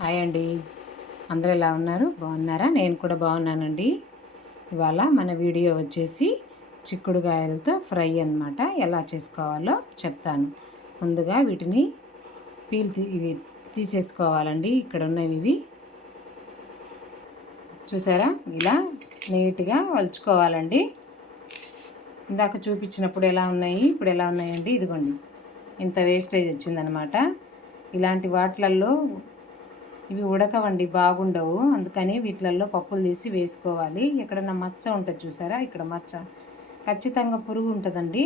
Hi అండి. అందరూ ఎలా ఉన్నారు? బాగున్నారా? నేను కూడా బాగున్నానండి. ఇవాళ మన వీడియో వచ్చేసి చిక్కుడుగాయలతో ఫ్రై అన్నమాట. ఎలా చేసుకోవాలో చెప్తాను. ముందుగా వీటిని పీల్ ఇవి తీసేసుకోవాలండి. ఇక్కడ ఉన్నవి ఇవి. చూసారా? ఇలా నీట్గా వలుచుకోవాలండి. ఇందాక చూపించినప్పుడు ఎలా ఉన్నాయి? ఇప్పుడు ఎలా ఉన్నాయండి? ఇదిగోండి. ఇంత వేస్టేజ్ వచ్చిందనమాట ఇలాంటి వాటిలల్లో ఇవి ఉడకవండి బాగుండవు. అందుకని వీటిలలో పప్పులు తీసి వేసుకోవాలి. ఎక్కడన్నా మచ్చ ఉంటుంది చూసారా? ఇక్కడ మచ్చ. ఖచ్చితంగా పురుగు ఉంటుందండి.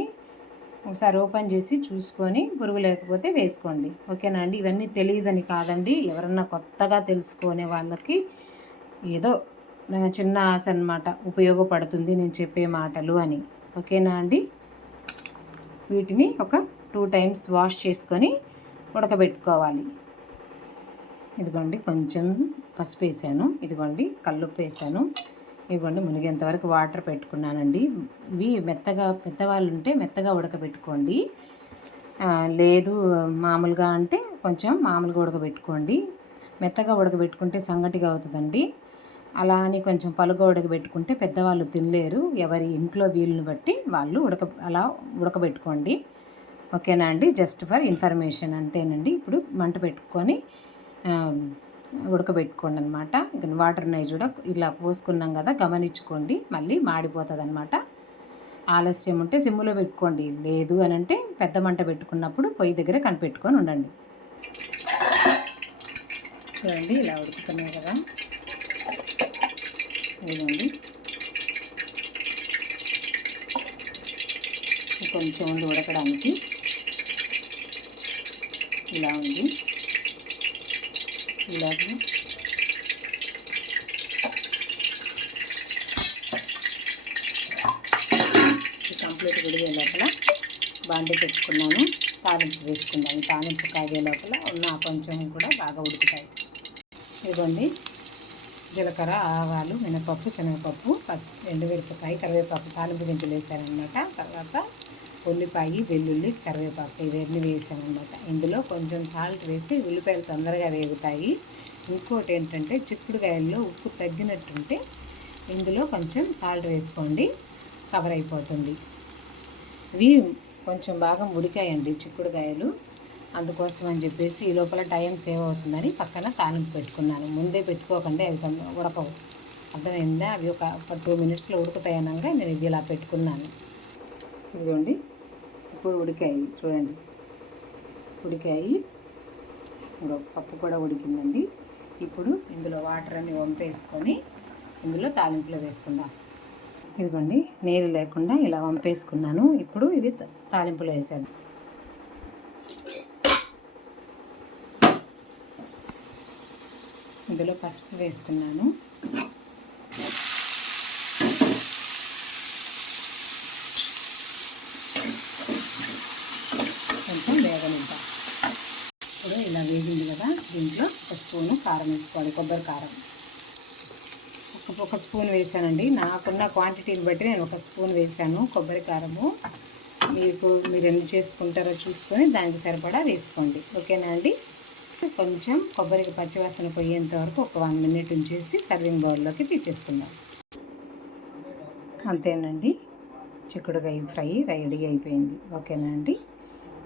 ఒకసారి ఓపెన్ చేసి చూసుకొని పురుగు లేకపోతే వేసుకోండి. ఓకేనా అండి? ఇవన్నీ తెలియదని కాదండి. ఎవరన్నా కొత్తగా తెలుసుకునే వాళ్ళకి ఏదో చిన్న ఆశ అనమాట ఉపయోగపడుతుంది నేను చెప్పే మాటలు అని. ఓకేనా అండి? వీటిని ఒక టూ టైమ్స్ వాష్ చేసుకొని ఉడకబెట్టుకోవాలి. ఇదిగోండి కొంచెం పసుపు వేసాను. ఇదిగోండి కల్లుప్పు వేసాను. ఇదిగోండి మునిగేంత వరకు వాటర్ పెట్టుకున్నానండి. ఇవి మెత్తగా పెద్దవాళ్ళు ఉంటే మెత్తగా ఉడకబెట్టుకోండి. లేదు మామూలుగా అంటే కొంచెం మామూలుగా ఉడకబెట్టుకోండి. మెత్తగా ఉడకబెట్టుకుంటే సంగటిగా అవుతుందండి. అలా అని కొంచెం పలుగా ఉడకబెట్టుకుంటే పెద్దవాళ్ళు తినలేరు. ఎవరి ఇంట్లో వీలుని బట్టి వాళ్ళు ఉడక అలా ఉడకబెట్టుకోండి. ఓకేనా అండి? జస్ట్ ఫర్ ఇన్ఫర్మేషన్ అంతేనండి. ఇప్పుడు మంట పెట్టుకొని ఉడకబెట్టుకోండి అనమాట వాటర్ ఉన్నాయి చూడ ఇలా పోసుకున్నాం కదా గమనించుకోండి మళ్ళీ మాడిపోతుంది అనమాట ఆలస్యం ఉంటే సిమ్ములో పెట్టుకోండి. లేదు అని అంటే పెద్ద మంట పెట్టుకున్నప్పుడు పొయ్యి దగ్గర కనిపెట్టుకొని ఉండండి. చూడండి ఇలా ఉడుకుతున్నాయి కదా. ఏదండి కొంచెం ఉంది ఉడకడానికి. ఇలా ఉంది. ఇలాగే. కంప్లీట్ ఉడిగే లోపల బాండి పెట్టుకున్నాను తాలింపు వేసుకున్నాను. తాలింపు కాగే లోపల ఉన్న కొంచెం కూడా బాగా ఉడుకుతాయి. ఇదిగోండి జీలకర్ర ఆవాలు మినపప్పు శనగపప్పు ఎండు మిరపకాయ కరివేపాకు తాలింపు గింజలు వేసారనమాట తర్వాత ఉల్లిపాయ వెల్లుల్లి కరివేపాకు ఇవన్నీ వేసామన్నమాట ఇందులో కొంచెం సాల్ట్ వేస్తే ఉల్లిపాయలు తొందరగా వేగుతాయి. ఇంకోటి ఏంటంటే చిక్కుడుకాయల్లో ఉప్పు తగ్గినట్టుంటే ఇందులో కొంచెం సాల్ట్ వేసుకోండి. కవర్ అయిపోతుంది. ఇవి కొంచెం బాగా ఉడికాయండి చిక్కుడుకాయలు. అందుకోసం అని చెప్పేసి ఈ లోపల టైం సేవ్ అవుతుందని పక్కన తాలింపు పెట్టుకున్నాను. ముందే పెట్టుకోకుండా అవి ఉడకవు. అర్థమైందా? అవి ఒక టూ మినిట్స్లో ఉడుకుతాయి అనగా నేను ఇది ఇలా పెట్టుకున్నాను. ఇదిగోండి. ఇప్పుడు ఉడికాయి చూడండి. ఉడికాయి. పప్పు కూడా ఉడికిందండి. ఇప్పుడు ఇందులో వాటర్ అన్ని వంపేసుకొని ఇందులో తాలింపులో వేసుకుందాం. ఇదిగోండి నీరు లేకుండా ఇలా వంపేసుకున్నాను. ఇప్పుడు ఇవి తాలింపులో వేసాను ఇందులో పసుపు వేసుకున్నాను కొంచెం వేగనిద్దాం ఇప్పుడు ఇలా వేగింది కదా దీంట్లో ఒక స్పూను కారం వేసుకోవాలి కొబ్బరి కారం. ఒక ఒక స్పూన్ వేసానండి. నాకున్న క్వాంటిటీని బట్టి నేను ఒక స్పూన్ వేసాను కొబ్బరి కారము. మీకు మీరు ఎన్ని చేసుకుంటారో చూసుకొని దానికి సరిపడా వేసుకోండి. ఓకేనా అండి? కొంచెం కొబ్బరికి పచ్చివాసన పోయేంత వరకు ఒక వన్ మినిట్ ఉంచేసి సర్వింగ్ బౌల్లోకి తీసేసుకుందాం. అంతేనండి. చిక్కుడుకాయ ఫ్రై రెడీ అయిపోయింది. ఓకేనా అండి?